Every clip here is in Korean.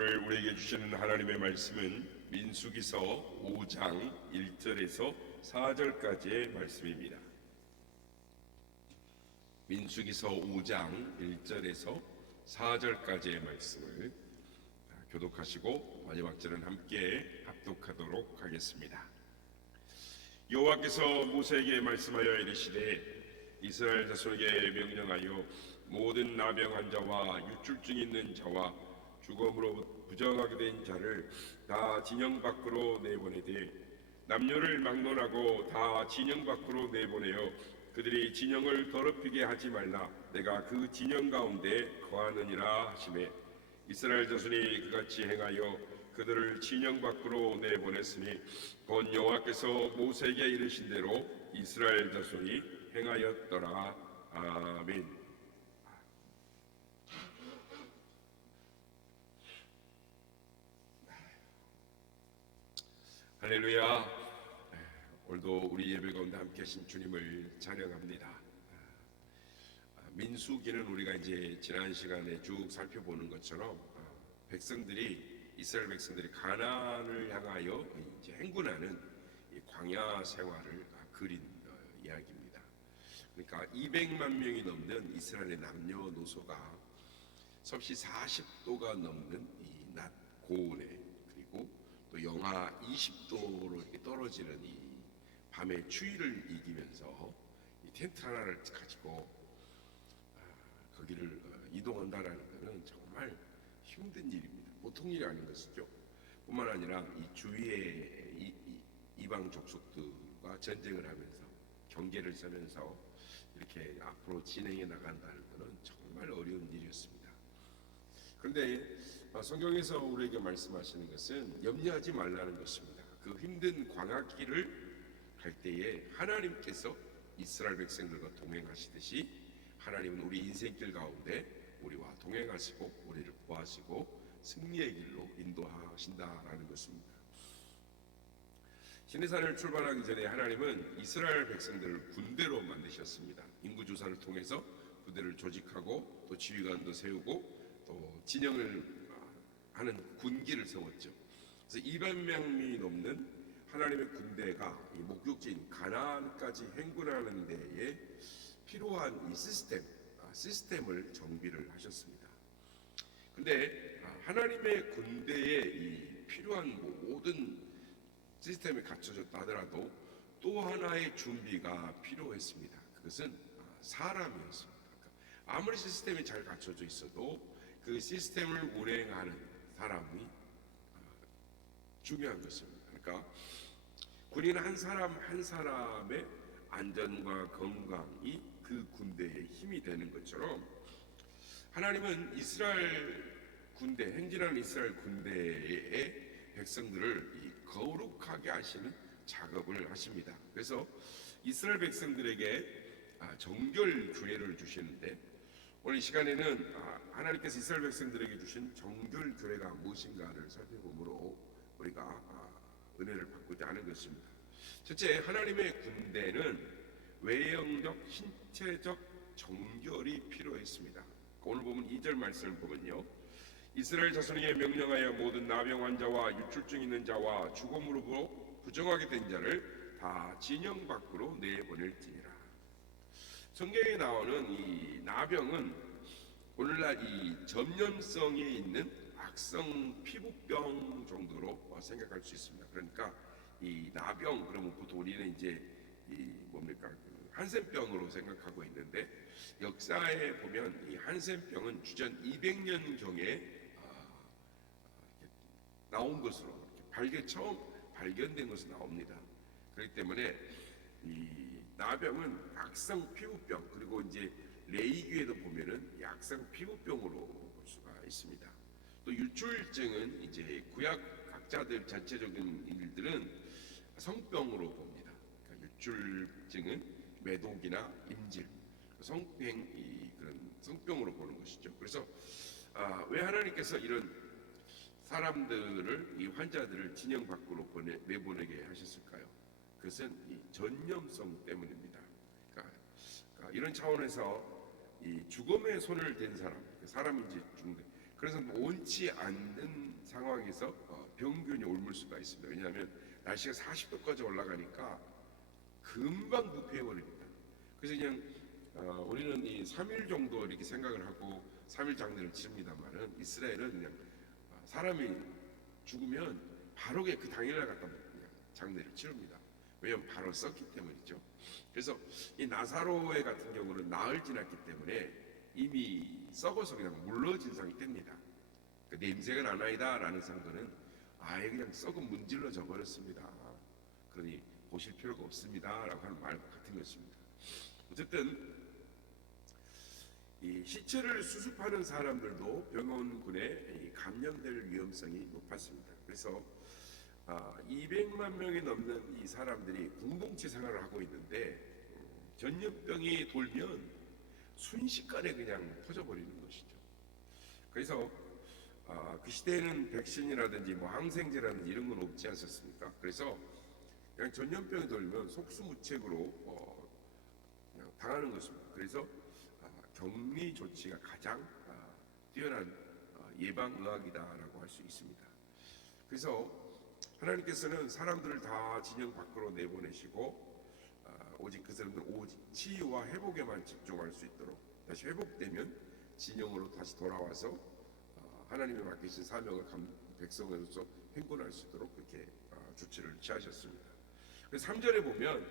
오늘 우리에게 주시는 하나님의 말씀은 민수기서 5장 1절에서 4절까지의 말씀입니다. 민수기서 5장 1절에서 4절까지의 말씀을 교독하시고 마지막 절은 함께 합독하도록 하겠습니다. 여호와께서 모세에게 말씀하여 이르시되 이스라엘 자손에게 명령하여 모든 나병한 자와 유출증 있는 자와 죽음으로 부정하게 된 자를 다 진영 밖으로 내보내되 남녀를 막론하고 다 진영 밖으로 내보내어 그들이 진영을 더럽히게 하지 말라. 내가 그 진영 가운데 거하느니라 하시매 이스라엘 자손이 그같이 행하여 그들을 진영 밖으로 내보냈으니 곧 여호와께서 모세에게 이르신 대로 이스라엘 자손이 행하였더라. 아멘. 할렐루야. 오늘도 우리 예배 가운데 함께 하신 주님을 찬양합니다. 민수기는 우리가 이제 지난 시간에 쭉 살펴보는 것처럼 이스라엘 백성들이 가나안을 향하여 이제 행군하는 이 광야 생활을 그린 이야기입니다. 그러니까 200만 명이 넘는 이스라엘의 남녀노소가 섭씨 40도가 넘는 이 낮 고온에 그리고 또 영하 20도로 이렇게 떨어지는 이 밤의 추위를 이기면서 이 텐트 하나를 가지고 거기를 이동한다라는 것은 정말 힘든 일입니다. 보통 일이 아닌 것이죠. 뿐만 아니라 이 주위의 이방 족속들과 전쟁을 하면서 경계를 서면서 이렇게 앞으로 진행해 나간다는 것은 정말 어려운 일이었습니다. 그런데 성경에서 우리에게 말씀하시는 것은 염려하지 말라는 것입니다. 그 힘든 광야길을 갈 때에 하나님께서 이스라엘 백성들과 동행하시듯이 하나님은 우리 인생길 가운데 우리와 동행하시고 우리를 보호하시고 승리의 길로 인도하신다라는 것입니다. 시내산을 출발하기 전에 하나님은 이스라엘 백성들을 군대로 만드셨습니다. 인구조사를 통해서 부대를 조직하고 또 지휘관도 세우고 또 진영을 하는 군기를 세웠죠. 그래서 200명이 넘는 하나님의 군대가 이 목적지인 가나안까지 행군하는 데에 필요한 이 시스템을 정비를 하셨습니다. 근데 하나님의 군대에 이 필요한 모든 시스템이 갖춰졌다 하더라도 또 하나의 준비가 필요했습니다. 그것은 사람이었습니다. 그러니까 아무리 시스템이 잘 갖춰져 있어도 그 시스템을 운행하는 사람이 중요한 것입니다. 그러니까 군인 한 사람 한 사람의 안전과 건강이 그 군대의 힘이 되는 것처럼 하나님은 이스라엘 군대, 행진하는 이스라엘 군대의 백성들을 거룩하게 하시는 작업을 하십니다. 그래서 이스라엘 백성들에게 정결 규례를 주시는데 오늘 이 시간에는 하나님께서 이스라엘 백성들에게 주신 정결 규례가 무엇인가를 살펴보므로 우리가 은혜를 받고자 하는 것입니다. 첫째, 하나님의 군대는 외형적, 신체적 정결이 필요했습니다. 오늘 보면 2절 말씀을 보면요, 이스라엘 자손에게 명령하여 모든 나병 환자와 유출증 있는 자와 죽음으로 부정하게 된 자를 다 진영 밖으로 내보낼지니라. 성경에 나오는 이 나병은 오늘날 이 전염성이 있는 악성 피부병 정도로 생각할 수 있습니다. 그러니까 이 나병 그러면 보통 우리는 이제 한센병으로 생각하고 있는데 역사에 보면 이 한센병은 주전 200년 경에 나온 것으로 처음 발견된 것으로 나옵니다. 그렇기 때문에 이 나병은 악성 피부병 그리고 이제 레이기에도 보면은 악성 피부병으로 볼 수가 있습니다. 또 유출증은 이제 구약 학자들 전체적인 일들은 성병으로 봅니다. 그러니까 유출증은 매독이나 임질, 그런 성병으로 보는 것이죠. 그래서 왜 하나님께서 이런 사람들을 이 환자들을 진영 밖으로 내보내게 하셨을까요? 그것은 이 전염성 때문입니다. 그러니까 이런 차원에서 이 죽음의 손을 댄 사람이 이제 죽는데 그래서 원치 않는 상황에서 병균이 옮을 수가 있습니다. 왜냐하면 날씨가 40도까지 올라가니까 금방 부패해버립니다. 그래서 그냥 우리는 이 3일 정도 이렇게 생각을 하고 3일 장례를 치릅니다만은 이스라엘은 그냥 사람이 죽으면 바로 그 당일날 갖다 그냥 장례를 치릅니다. 왜냐하면 바로 썩기 때문이죠. 그래서 이 나사로의 같은 경우는 나흘 지났기 때문에 이미 썩어서 그냥 물러진 상태입니다. 그 냄새가 나나이다라는 상거는 아예 그냥 썩은 문질러져 버렸습니다. 그러니 보실 필요가 없습니다라고 하는 말 같은 것입니다. 어쨌든 이 시체를 수습하는 사람들도 병원군에 감염될 위험성이 높았습니다. 그래서 200만 명이 넘는 이 사람들이 공동체 생활을 하고 있는데 전염병이 돌면 순식간에 그냥 퍼져버리는 것이죠. 그래서 그 시대에는 백신이라든지 뭐 항생제라든지 이런 건 없지 않았습니까? 그래서 그냥 전염병이 돌면 속수무책으로 그냥 당하는 것입니다. 그래서 격리 조치가 가장 뛰어난 예방의학이다라고 할 수 있습니다. 그래서 하나님께서는 사람들을 다 진영 밖으로 내보내시고 오직 그 사람들 오직 치유와 회복에만 집중할 수 있도록 다시 회복되면 진영으로 다시 돌아와서 하나님의 맡기신 사명을 백성으로서 행군할 수 있도록 그렇게 조치를 취하셨습니다. 그래서 3절에 보면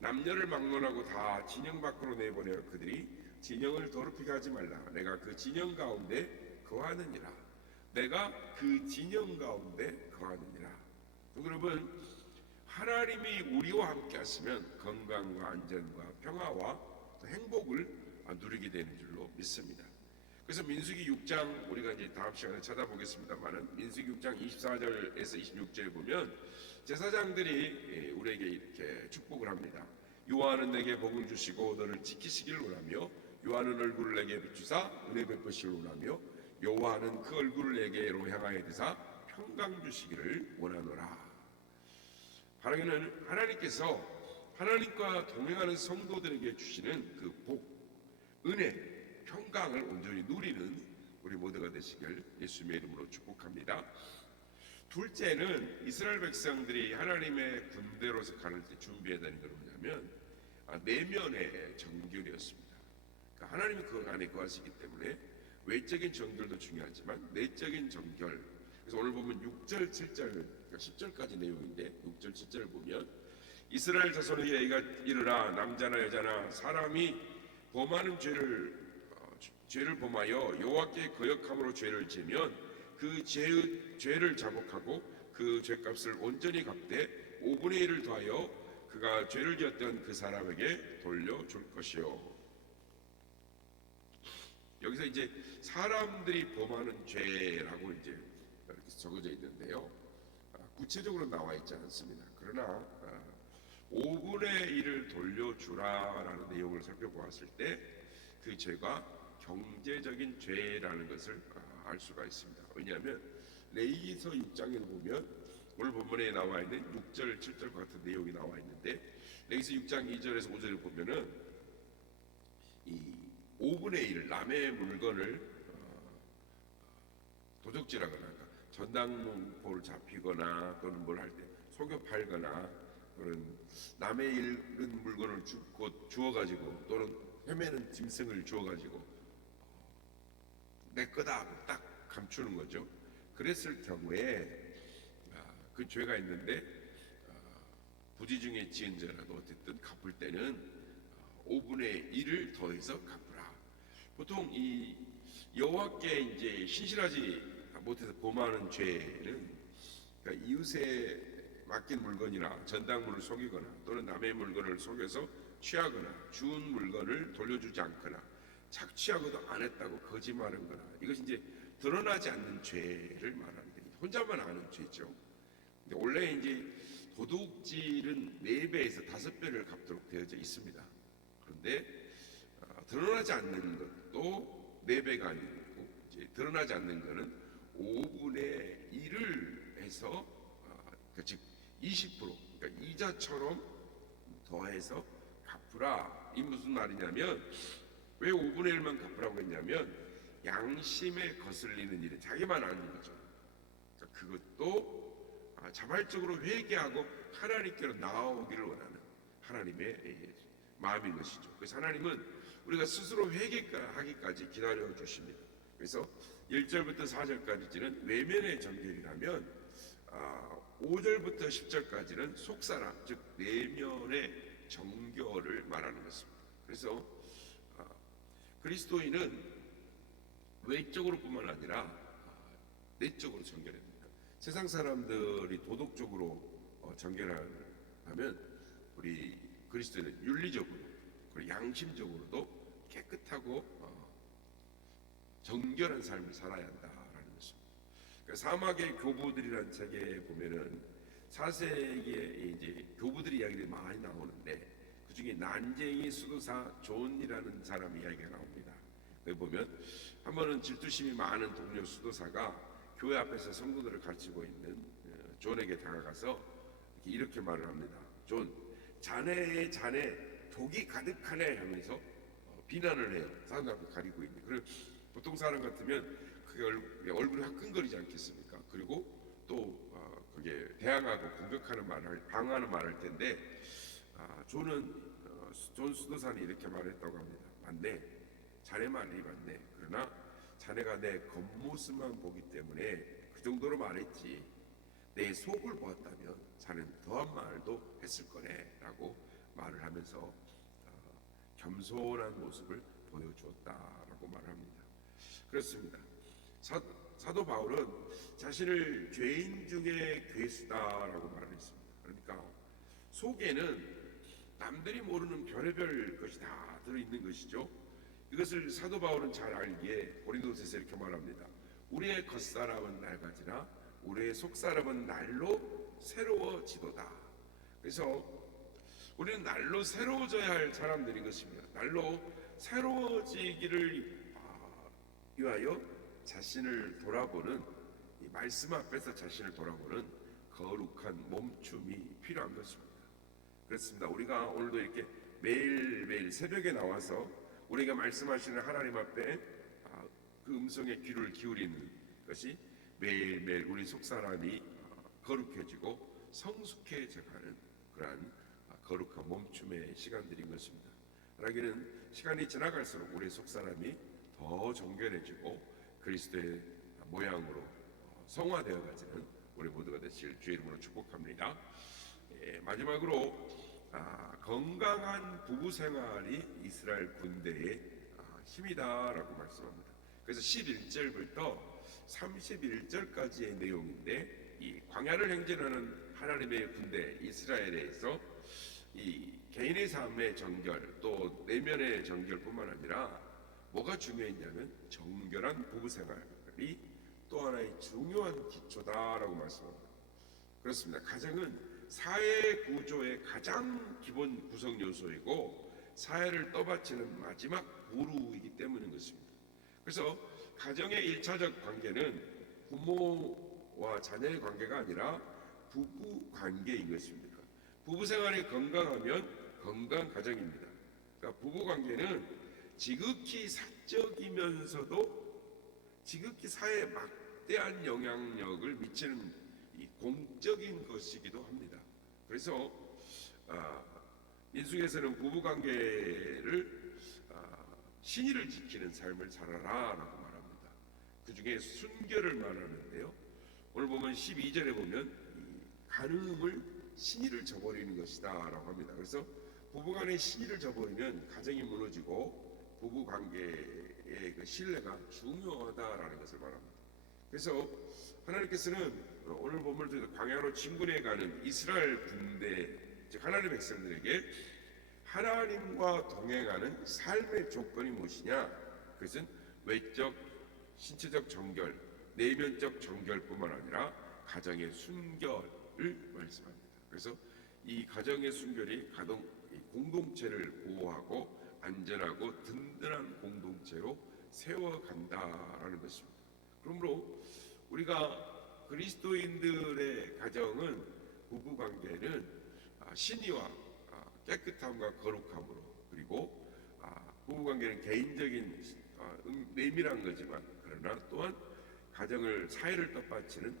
남녀를 막론하고 다 진영 밖으로 내보내어 그들이 진영을 더럽히게 하지 말라. 내가 그 진영 가운데 거하느니라. 내가 그 진영 가운데 거하느니라. 여러분, 하나님이 우리와 함께 하시면 건강과 안전과 평화와 행복을 누리게 되는 줄로 믿습니다. 그래서 민수기 6장 우리가 이제 다음 시간에 찾아보겠습니다만은 민수기 6장 24절에서 26절에 보면 제사장들이 우리에게 이렇게 축복을 합니다. 여호와는 내게 복을 주시고 너를 지키시길 원하며 여호와는 얼굴을 내게 비추사 은혜 베푸시길 원하며 여호와는 그 얼굴을 내게로 향하여 드사 평강 주시기를 원하노라. 바라기는 하나님께서 하나님과 동행하는 성도들에게 주시는 그 복, 은혜, 평강을 온전히 누리는 우리 모두가 되시길 예수님의 이름으로 축복합니다. 둘째는 이스라엘 백성들이 하나님의 군대로서 가는 때 준비해야 되는 건 뭐냐면 내면의 정결이었습니다. 그러니까 하나님이 그 안에 거하시기 때문에 외적인 정결도 중요하지만 내적인 정결. 그래서 오늘 보면 6절, 7절, 그러니까 10절까지 내용인데 6절, 7절을 보면 이스라엘 자손에게 이르라 남자나 여자나 사람이 범하는 죄를 범하여 여호와께 거역함으로 죄를 지면 그 죄를 자복하고 그 죄값을 온전히 갚되 5분의 1을 더하여 그가 죄를 지었던 그 사람에게 돌려줄 것이요. 여기서 이제 사람들이 범하는 죄라고 이제 이렇게 적어져 있는데요. 구체적으로 나와 있지 않습니다. 그러나 5분의 1을 돌려주라라는 내용을 살펴보았을 때 그 죄가 경제적인 죄라는 것을 알 수가 있습니다. 왜냐하면 레위기서 6장에 보면 오늘 본문에 나와 있는 6절, 7절 같은 내용이 나와 있는데 레위기서 6장 2절에서 5절을 보면은 이 5분의 1 남의 물건을 도적질하거나 그러니까 전당포를 잡히거나 또는 뭘 할 때 속여 팔거나 또는 남의 잃은 물건을 주워가지고 또는 헤매는 짐승을 주워가지고 내 거다 하고 딱 감추는 거죠. 그랬을 경우에 그 죄가 있는데 부지 중에 지은 죄라도 어쨌든 갚을 때는 5분의 1을 더해서 갚으라. 보통 이 여호와께 이제 신실하지 못해서 범하는 죄는 그러니까 이웃에 맡긴 물건이나 전당물을 속이거나 또는 남의 물건을 속여서 취하거나 주운 물건을 돌려주지 않거나 착취하고도 안 했다고 거짓말한 거나 이것이 이제 드러나지 않는 죄를 말하는 겁니다. 혼자만 아는 죄죠. 근데 원래 이제 도둑질은 4배에서 5배를 갚도록 되어져 있습니다. 그런데 드러나지 않는 것도 4배가 아니고 이제 드러나지 않는 것은 5분의 1을 해서 즉 20% 그러니까 이자처럼 더해서 갚으라. 이 무슨 말이냐면 왜 5분의 1만 갚으라고 했냐면 양심에 거슬리는 일은 자기만 아는 거죠. 그것도 자발적으로 회개하고 하나님께로 나아오기를 원하는 하나님의 마음인 것이죠. 그래서 하나님은 우리가 스스로 회개하기까지 기다려 주십니다. 그래서 1절부터 4절까지는 외면의 정결이라면 5절부터 10절까지는 속사람, 즉 내면의 정결을 말하는 것입니다. 그래서 그리스도인은 외적으로뿐만 아니라 내적으로 정결합니다. 세상 사람들이 도덕적으로 정결하면 우리 그리스도인은 윤리적으로 그리고 양심적으로도 깨끗하고 정결한 삶을 살아야 한다라는 것입니다. 그러니까 사막의 교부들이라는 책에 보면은 4세기에 이제 교부들 이야기들이 많이 나오는데 그 중에 난쟁이 수도사 존이라는 사람 이야기가 나옵니다. 거기 보면 한 번은 질투심이 많은 동료 수도사가 교회 앞에서 성도들을 가르치고 있는 존에게 다가가서 이렇게 말을 합니다. 존, 자네의 자네 독이 가득하네 하면서 비난을 해요. 사람들 앞에 가리고 있는. 그리고 보통 사람 같으면 그게 얼굴이 화끈거리지 않겠습니까? 그리고 또 그게 대항하고 공격하는 말을 방어하는 말할 텐데 존 수도사는 이렇게 말했다고 합니다. 맞네, 자네 말이 맞네. 그러나 자네가 내 겉모습만 보기 때문에 그 정도로 말했지 내 속을 보았다면 자네는 더한 말도 했을 거네라고 말을 하면서 겸손한 모습을 보여주었다라고 말합니다. 그렇습니다. 사도 바울은 자신을 죄인 중에 괴수다라고 말을 했습니다. 그러니까 속에는 남들이 모르는 별의별 것이 다 들어있는 것이죠. 이것을 사도 바울은 잘 알기에 고린도서에서 이렇게 말합니다. 우리의 겉사람은 낡아지나 우리의 속사람은 날로 새로워지도다. 그래서 우리는 날로 새로워져야 할 사람들인 것입니다. 날로 새로워지기를 위하여 자신을 돌아보는, 이 말씀 앞에서 자신을 돌아보는 거룩한 몸춤이 필요한 것입니다. 그렇습니다. 우리가 오늘도 이렇게 매일매일 새벽에 나와서 우리가 말씀하시는 하나님 앞에 그 음성에 귀를 기울이는 것이 매일매일 우리 속사람이 거룩해지고 성숙해져가는 그러한 거룩한 몸춤의 시간들인 것입니다. 하나님은 시간이 지나갈수록 우리 속사람이 더 정결해지고 그리스도의 모양으로 성화되어 가지는 우리 모두가 되실 주의 이름으로 축복합니다. 마지막으로 건강한 부부 생활이 이스라엘 군대의 힘이다라고 말씀합니다. 그래서 11절부터 31절까지의 내용인데 이 광야를 행진하는 하나님의 군대 이스라엘에서 이 개인의 삶의 정결 또 내면의 정결뿐만 아니라 뭐가 중요했냐면 정결한 부부 생활이 또 하나의 중요한 기초다라고 말씀합니다. 그렇습니다. 가정은 사회 구조의 가장 기본 구성 요소이고 사회를 떠받치는 마지막 보루이기 때문인 것입니다. 그래서 가정의 1차적 관계는 부모와 자녀의 관계가 아니라 부부 관계인 것입니다. 부부 생활이 건강하면 건강 가정입니다. 그러니까 부부 관계는 지극히 사적이면서도 지극히 사회에 막대한 영향력을 미치는 이 공적인 것이기도 합니다. 그래서 민수기에서는 부부 관계를 신의를 지키는 삶을 살아라라고 말합니다. 그 중에 순결을 말하는데요. 오늘 보면 12절에 보면 간음을 신의를 저버리는 것이다라고 합니다. 그래서 부부간의 신의를 저버리면 가정이 무너지고 부부 관계의 그 신뢰가 중요하다라는 것을 말합니다. 그래서 하나님께서는 오늘 본문을 통해서 광야로 진군해 가는 이스라엘 군대, 즉 하나님의 백성들에게 하나님과 동행하는 삶의 조건이 무엇이냐? 그것은 외적, 신체적 정결, 내면적 정결뿐만 아니라 가정의 순결을 말씀합니다. 그래서 이 가정의 순결이 공동체를 보호하고 안전하고 든든한 공동체로 세워간다라는 것입니다. 그러므로 우리가 그리스도인들의 가정은 부부관계는 신의와 깨끗함과 거룩함으로 그리고 부부관계는 개인적인 내밀한 거지만 그러나 또한 가정을 사회를 떠받치는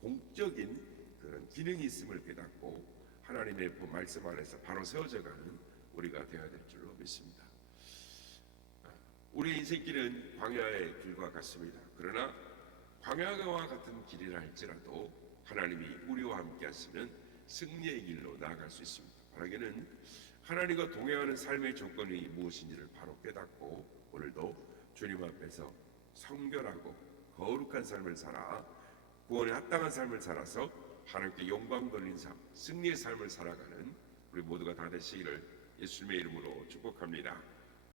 공적인 그런 기능이 있음을 깨닫고 하나님의 말씀 안에서 바로 세워져가는 우리가 되어야 될 줄로 믿습니다. 우리의 인생길은 광야의 길과 같습니다. 그러나 광야와 같은 길이라 할지라도 하나님이 우리와 함께 하시면 승리의 길로 나아갈 수 있습니다. 바라기는 하나님과 동행하는 삶의 조건이 무엇인지를 바로 깨닫고 오늘도 주님 앞에서 성결하고 거룩한 삶을 살아 구원에 합당한 삶을 살아서 하나님께 영광 돌린 삶, 승리의 삶을 살아가는 우리 모두가 다 되시기를 예수님의 이름으로 축복합니다.